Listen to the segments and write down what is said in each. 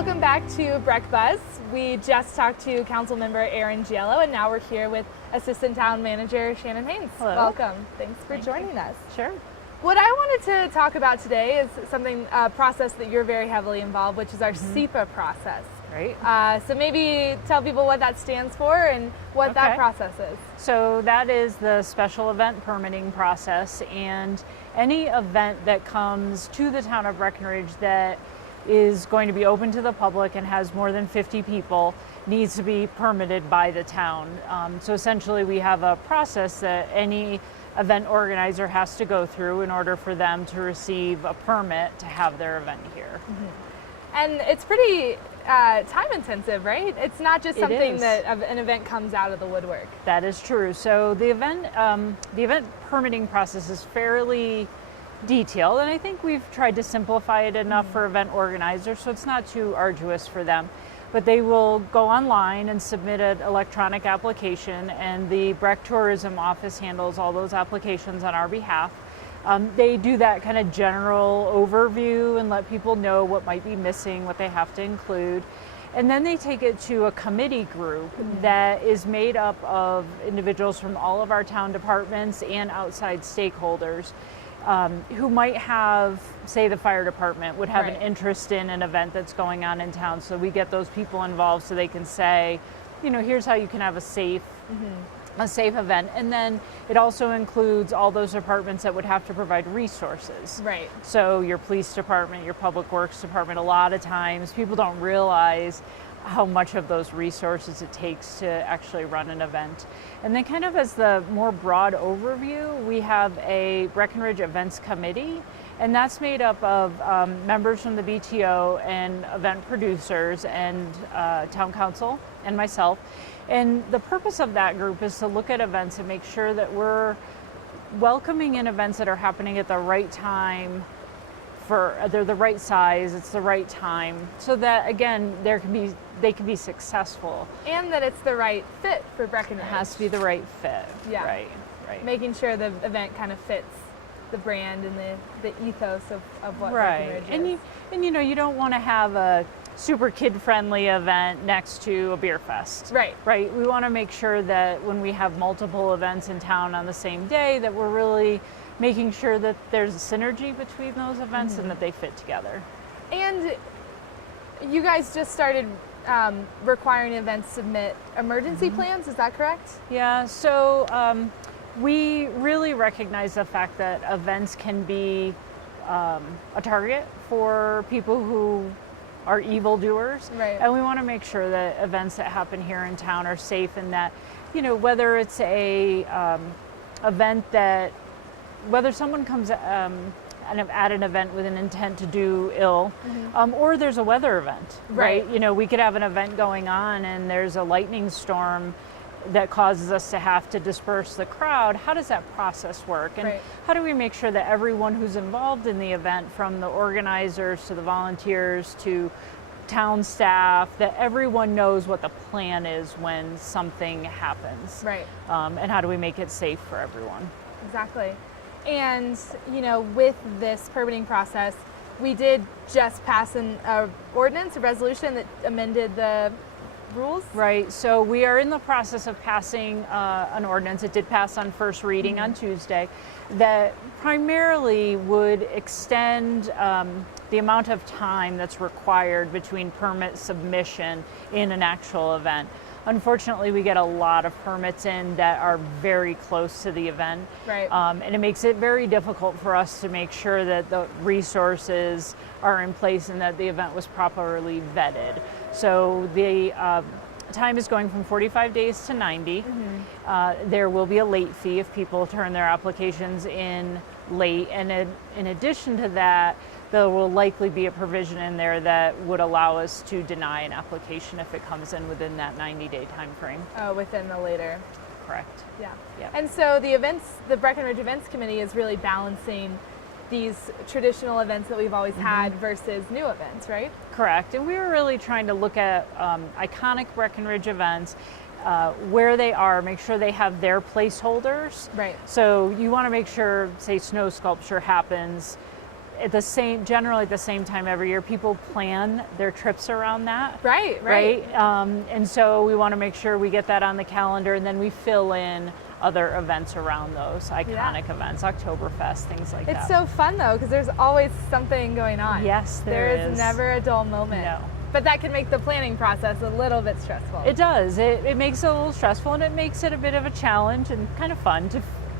Welcome back to Breck Buzz. We just talked to Council Member Aaron Giello, and now we're here with Assistant Town Manager Shannon HAYNES. Hello. Welcome. Thanks for joining us. Sure. What I wanted to talk about today is a process that you're very heavily involved, which is our SEPA process. Right. So maybe tell people what that stands for and what that process is. So that is the special event permitting process, and any event that comes to the town of Breckenridge that is going to be open to the public and has more than 50 people needs to be permitted by the town. So essentially we have a process that any event organizer has to go through in order for them to receive a permit to have their event here. Mm-hmm. And it's pretty time intensive, right? It's not just something that an event comes out of the woodwork. That is true. So the event permitting process is fairly detailed, and I think we've tried to simplify it enough for event organizers so it's not too arduous for them. But they will go online and submit an electronic application, and the Breck Tourism Office handles all those applications on our behalf. They do that kind of general overview and let people know what might be missing, what they have to include. And then they take it to a committee group that is made up of individuals from all of our town departments and outside stakeholders who might have, say the fire department would have an interest in an event that's going on in town. So we get those people involved so they can say, you know, here's how you can have a safe event. And then it also includes all those departments that would have to provide resources. Right. So your police department, your public works department, a lot of times people don't realize how much of those resources it takes to actually run an event. And then kind of as the more broad overview, we have a Breckenridge Events Committee, and that's made up of members from the BTO and event producers and town council and myself. And the purpose of that group is to look at events and make sure that we're welcoming in events that are happening at the right time, they're the right size, it's the right time, so that again they can be successful. And that it's the right fit for Breckenridge. It has to be the right fit. Yeah. Right. Making sure the event kind of fits the brand and the ethos of what Breckenridge is. And you know, you don't want to have a super kid-friendly event next to a beer fest. Right. We want to make sure that when we have multiple events in town on the same day, that we're really making sure that there's a synergy between those events and that they fit together. And you guys just started requiring events submit emergency plans, is that correct? Yeah, so we really recognize the fact that events can be a target for people who are evildoers. Right. And we want to make sure that events that happen here in town are safe, and that, you know, whether it's a event that, whether someone comes at an event with an intent to do ill, or there's a weather event, right? You know, we could have an event going on and there's a lightning storm that causes us to have to disperse the crowd. How does that process work? And how do we make sure that everyone who's involved in the event, from the organizers to the volunteers to town staff, that everyone knows what the plan is when something happens? Right. And how do we make it safe for everyone? Exactly. And, you know, with this permitting process, we did just pass an ordinance, a resolution that amended the rules. Right. So we are in the process of passing an ordinance. It did pass on first reading on Tuesday, that primarily would extend the amount of time that's required between permit submission in an actual event. Unfortunately, we get a lot of permits in that are very close to the event. Right. And it makes it very difficult for us to make sure that the resources are in place and that the event was properly vetted. So the time is going from 45 days to 90. There will be a late fee if people turn their applications in late. And in addition to that, there will likely be a provision in there that would allow us to deny an application if it comes in within that 90-day time frame. Oh, within the later. Correct. Yeah. Yep. And so the Breckenridge Events Committee is really balancing these traditional events that we've always had versus new events, right? Correct. And we were really trying to look at iconic Breckenridge events, where they are, make sure they have their placeholders. Right. So you want to make sure, say, snow sculpture happens generally at the same time every year, people plan their trips around that. Right. And so we want to make sure we get that on the calendar, and then we fill in other events around those iconic events, Oktoberfest, things like that. It's so fun though, because there's always something going on. Yes, there is never a dull moment. No. But that can make the planning process a little bit stressful. It does. It makes it a little stressful, and it makes it a bit of a challenge and kind of fun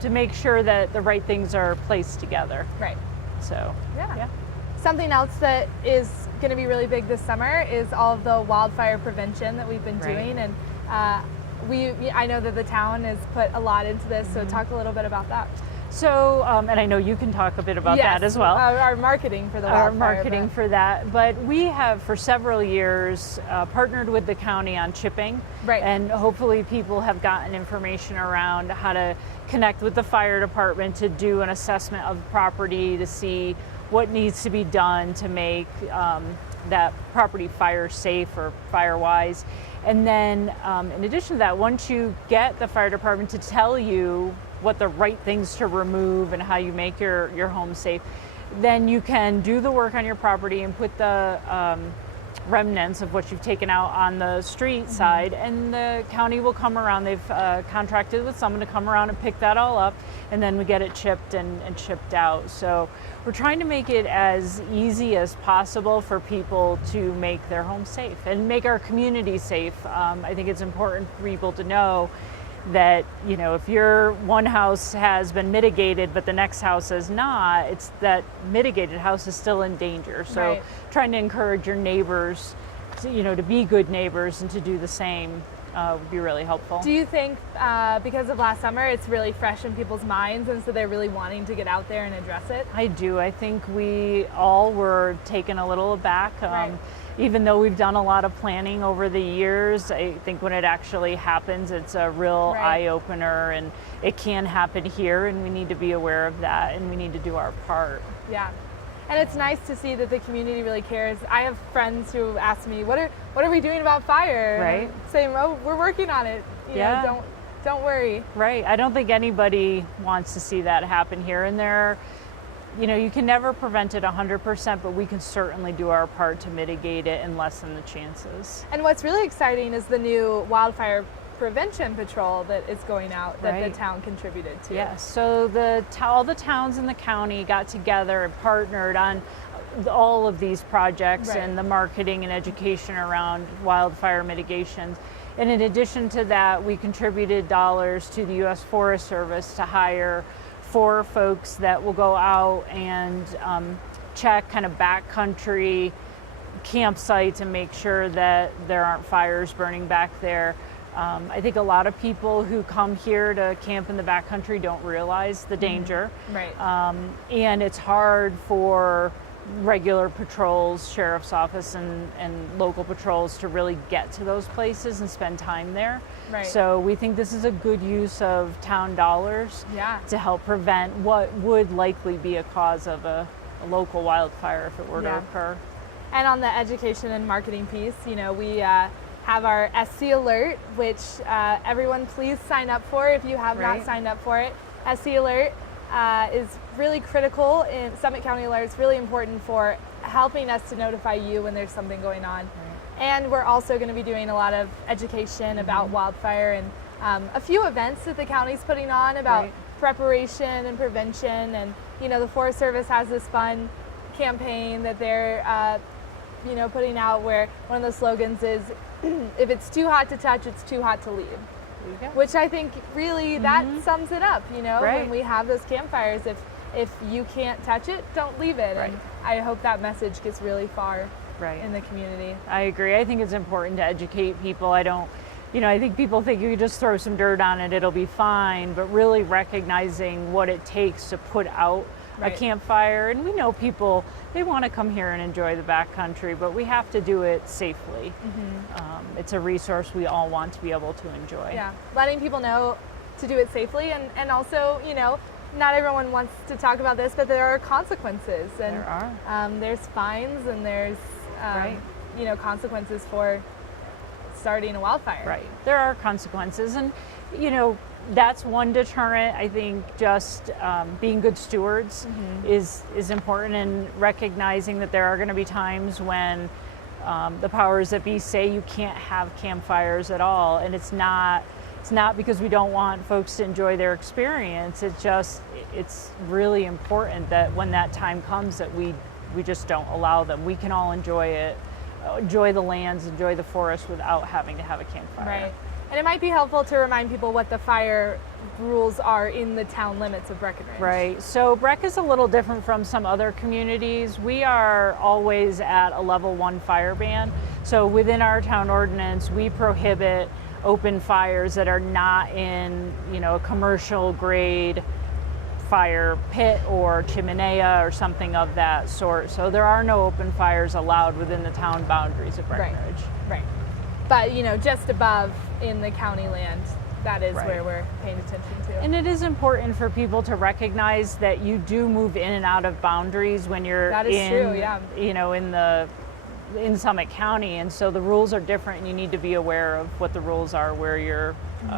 to make sure that the right things are placed together. Right. So, yeah. Something else that is going to be really big this summer is all of the wildfire prevention that we've been doing. And I know that the town has put a lot into this, so talk a little bit about that. So, and I know you can talk a bit about that as well. Our marketing for the wildfire. Our marketing for that. But we have, for several years, partnered with the county on chipping. Right. And hopefully people have gotten information around how to connect with the fire department to do an assessment of the property to see what needs to be done to make that property fire safe or fire wise. And then in addition to that, once you get the fire department to tell you what the right things to remove and how you make your home safe, then you can do the work on your property and put the remnants of what you've taken out on the street side, and the county will come around. They've contracted with someone to come around and pick that all up, and then we get it chipped and shipped out. So we're trying to make it as easy as possible for people to make their home safe and make our community safe. I think it's important for people to know that, you know, if your one house has been mitigated but the next house is not, it's that mitigated house is still in danger. So trying to encourage your neighbors to, you know, to be good neighbors and to do the same would be really helpful. Do you think because of last summer it's really fresh in people's minds and so they're really wanting to get out there and address it? I do. I think we all were taken a little aback. Even though we've done a lot of planning over the years, I think when it actually happens, it's a real eye-opener, and it can happen here, and we need to be aware of that, and we need to do our part. Yeah. And it's nice to see that the community really cares. I have friends who ask me, what are we doing about fire? Right. Saying, oh, we're working on it. You know, don't worry. Right. I don't think anybody wants to see that happen here, and you know, you can never prevent it 100%, but we can certainly do our part to mitigate it and lessen the chances. And what's really exciting is the new wildfire prevention patrol that is going out that the town contributed to. Yes, so all the towns in the county got together and partnered on all of these projects and the marketing and education around wildfire mitigations. And in addition to that, we contributed dollars to the U.S. Forest Service to hire 4 folks that will go out and check kind of backcountry campsites and make sure that there aren't fires burning back there. I think a lot of people who come here to camp in the backcountry don't realize the danger. And it's hard for regular patrols, sheriff's office and local patrols to really get to those places and spend time there. So we think this is a good use of town dollars to help prevent what would likely be a cause of a local wildfire if it were to occur. And on the education and marketing piece, you know, we have our SC Alert, which everyone please sign up for if you have not signed up for it. SC Alert is really critical in Summit County Alert. It's really important for helping us to notify you when there's something going on. And we're also going to be doing a lot of education about wildfire and a few events that the county's putting on about preparation and prevention. And, you know, the Forest Service has this fun campaign that they're, you know, putting out where one of the slogans is, if it's too hot to touch, it's too hot to leave. Which I think really that sums it up, you know, when we have those campfires, if you can't touch it, don't leave it. And I hope that message gets really far in the community. I agree. I think it's important to educate people. I think people think you just throw some dirt on it, it'll be fine, but really recognizing what it takes to put out a campfire. And we know people, they want to come here and enjoy the backcountry, but we have to do it safely. It's a resource we all want to be able to enjoy. Yeah, letting people know to do it safely, and also, you know, not everyone wants to talk about this, but there are consequences. And there are. There's fines and there's, you know, consequences for starting a wildfire. There are consequences, and you know, that's one deterrent. I think just being good stewards is important, and recognizing that there are going to be times when the powers that be say you can't have campfires at all, and it's not because we don't want folks to enjoy their experience. It's really important that when that time comes that we just don't allow them. We can all enjoy it, enjoy the lands, enjoy the forest without having to have a campfire. Right. And it might be helpful to remind people what the fire rules are in the town limits of Breckenridge. Right. So Breck is a little different from some other communities. We are always at a level 1 fire ban. So within our town ordinance, we prohibit open fires that are not in, a commercial grade fire pit or chimenea or something of that sort. So there are no open fires allowed within the town boundaries of Breckenridge. Right. But, just above in the county land, that is where we're paying attention to. And it is important for people to recognize that you do move in and out of boundaries when you're in Summit County, and so the rules are different, and you need to be aware of what the rules are where you're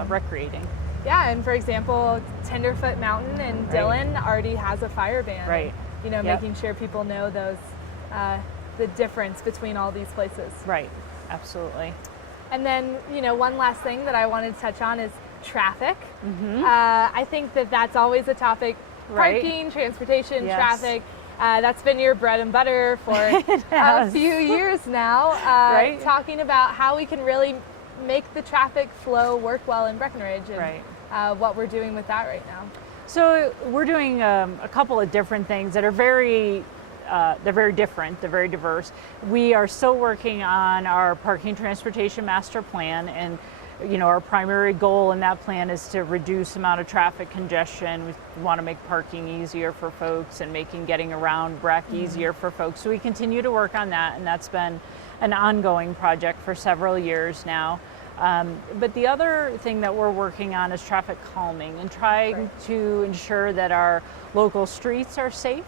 recreating. Yeah, and for example, Tenderfoot Mountain in Dillon already has a fire ban. Right. Making sure people know those, the difference between all these places. Right, absolutely. And then, one last thing that I wanted to touch on is traffic. I think that's always a topic. Parking, transportation, traffic. That's been your bread and butter for a few years now. Talking about how we can really make the traffic flow work well in Breckenridge, and what we're doing with that right now. So we're doing a couple of different things that are very different, they're very diverse. We are still working on our parking transportation master plan, and our primary goal in that plan is to reduce the amount of traffic congestion. We want to make parking easier for folks and making getting around Breck easier for folks. So we continue to work on that, and that's been an ongoing project for several years now. But the other thing that we're working on is traffic calming and trying to ensure that our local streets are safe.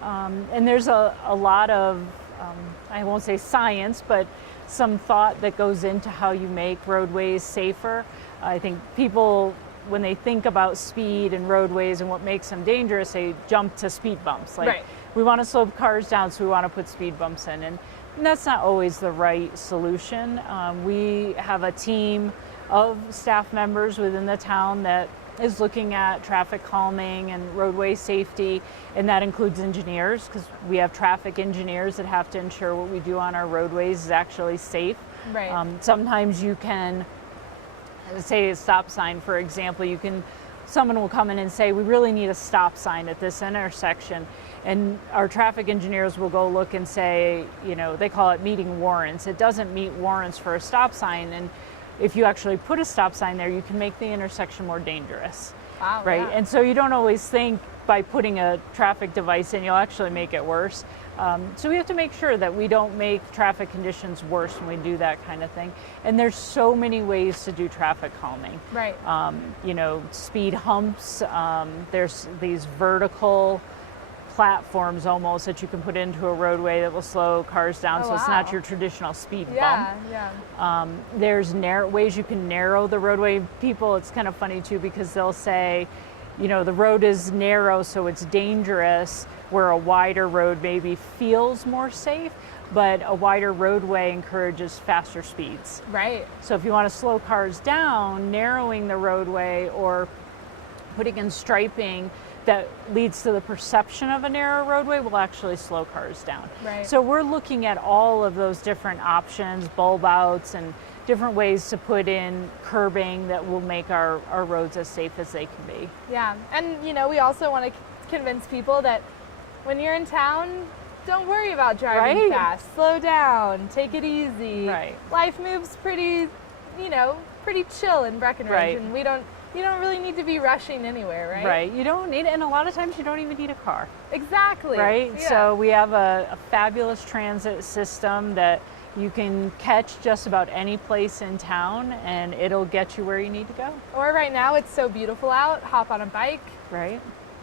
And there's a lot of, I won't say science, but some thought that goes into how you make roadways safer. I think people, when they think about speed and roadways and what makes them dangerous, they jump to speed bumps. We want to slow cars down, so we want to put speed bumps in. And that's not always the right solution. We have a team of staff members within the town that is looking at traffic calming and roadway safety, and that includes engineers, because we have traffic engineers that have to ensure what we do on our roadways is actually safe. Sometimes you can say a stop sign, for example, someone will come in and say, we really need a stop sign at this intersection, and our traffic engineers will go look and say, they call it meeting warrants. It doesn't meet warrants for a stop sign, and if you actually put a stop sign there, you can make the intersection more dangerous. Wow, right? And so you don't always think by putting a traffic device in, you'll actually make it worse. So we have to make sure that we don't make traffic conditions worse when we do that kind of thing. And there's so many ways to do traffic calming. Speed humps, there's these vertical platforms almost that you can put into a roadway that will slow cars down, so it's not your traditional speed bump. There's ways you can narrow the roadway. People, it's kind of funny too, because they'll say, the road is narrow, so it's dangerous, where a wider road maybe feels more safe, but a wider roadway encourages faster speeds. So if you want to slow cars down, narrowing the roadway or putting in striping that leads to the perception of a narrow roadway will actually slow cars down. So we're looking at all of those different options, bulb outs, and different ways to put in curbing that will make our roads as safe as they can be. And we also want to convince people that when you're in town, don't worry about driving fast. Slow down, take it easy. Life moves pretty chill in Breckenridge, and you don't really need to be rushing anywhere, right? You don't need it, and a lot of times you don't even need a car. So we have a fabulous transit system that you can catch just about any place in town, and it'll get you where you need to go. Or right now, it's so beautiful out, hop on a bike.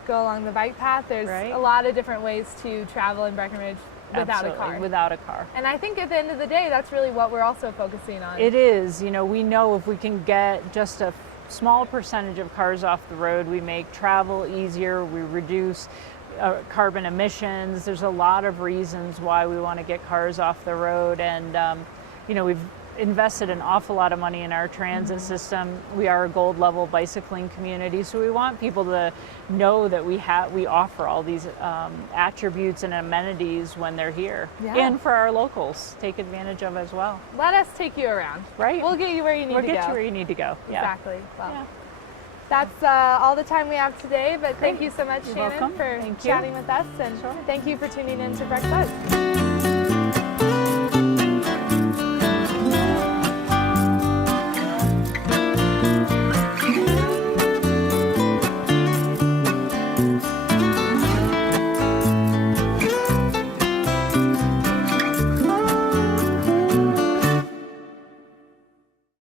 Go along the bike path. There's a lot of different ways to travel in Breckenridge without a car. Without a car. And I think at the end of the day, that's really what we're also focusing on. It is. We know if we can get just a small percentage of cars off the road. We make travel easier, we reduce carbon emissions. There's a lot of reasons why we want to get cars off the road, and we've invested an awful lot of money in our transit system. We are a gold level bicycling community, so we want people to know that we offer all these attributes and amenities when they're here, and for our locals take advantage of as well. Let us take you around. Right. We'll get you where you need to go. We'll get you where you need to go. Yeah. Exactly. Well, that's all the time we have today, but thank you so much, Shannon, for chatting with us, and thank you for tuning in to Breck Buzz.